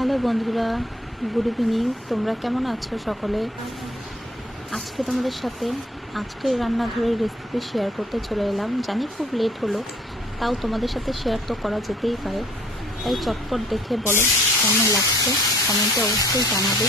Hello বন্ধুরা, good evening. তোমরা কেমন আছো সকলে? আজকে তোমাদের সাথে আজকের রান্নাঘরের রেসিপি শেয়ার করতে চলে এলাম। জানি খুব লেট হলো, তাও তোমাদের সাথে শেয়ার তো করা যেতেই পারে। তাই চটপট দেখে বলো কেমন লাগছে, কমেন্টে অবশ্যই জানাবে।